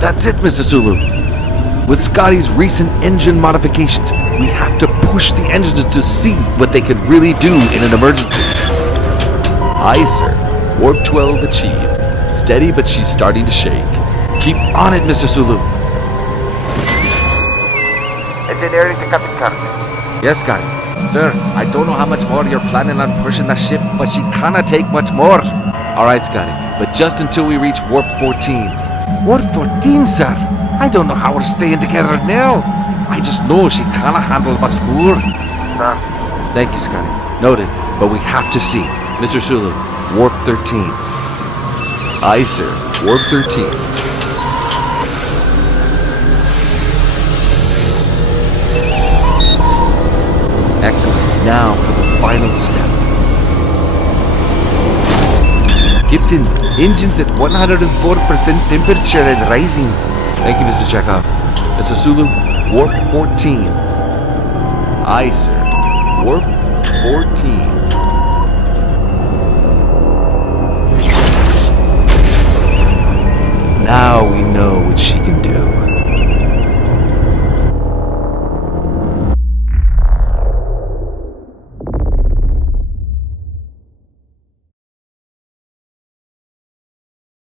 That's it, Mr. Sulu. With Scotty's recent engine modifications, we have to push the engines to see what they can really do in an emergency. Aye, sir. Warp 12 achieved. Steady, but she's starting to shake. Keep on it, Mr. Sulu. Engineering to Captain Kirk. Yes, Scotty. Sir, I don't know how much more you're planning on pushing that ship, but she cannot take much more. All right, Scotty, but just until we reach Warp 14. Warp 14, sir? I don't know how we're staying together now. I just know she cannot handle much more. Sir. Thank you, Scotty. Noted, but we have to see. Mr. Sulu, Warp 13. Aye, sir. Warp 13. Excellent. Now for the final step. Captain, engines at 104% temperature and rising. Thank you, Mr. Chekov. Mr. Sulu, Warp 14. Aye, sir. Warp 14. Now we know what she can do.